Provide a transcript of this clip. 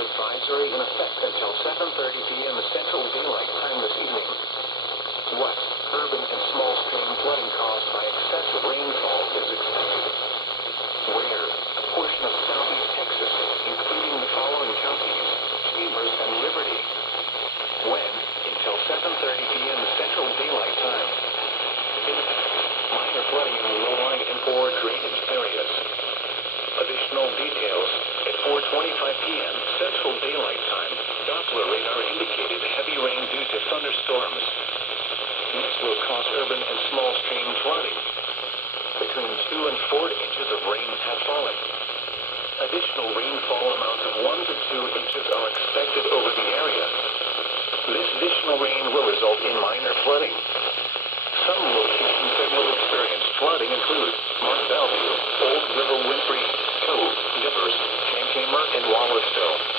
advisory in effect until 7:30 p.m. Central Daylight Time this evening. What? Urban and small stream flooding caused by excessive rainfall is expected. Where? A portion of southeast Texas, including the following counties: Chambers and Liberty. When? Until 7:30 p.m. Central Daylight Time. In effect, minor flooding in low-lying and/or drainage areas. Additional details. At 4:25 p.m. Central Daylight Time, Doppler radar indicated heavy rain due to thunderstorms. This will cause urban and small stream flooding. Between 2 and 4 inches of rain have fallen. Additional rainfall amounts of 1 to 2 inches are expected over the area. This additional rain will result in minor flooding. Some locations that will experience flooding include Mont Belvieu, Old River Winfrey, Cove, Nivers, Cancamer, and Wallersville.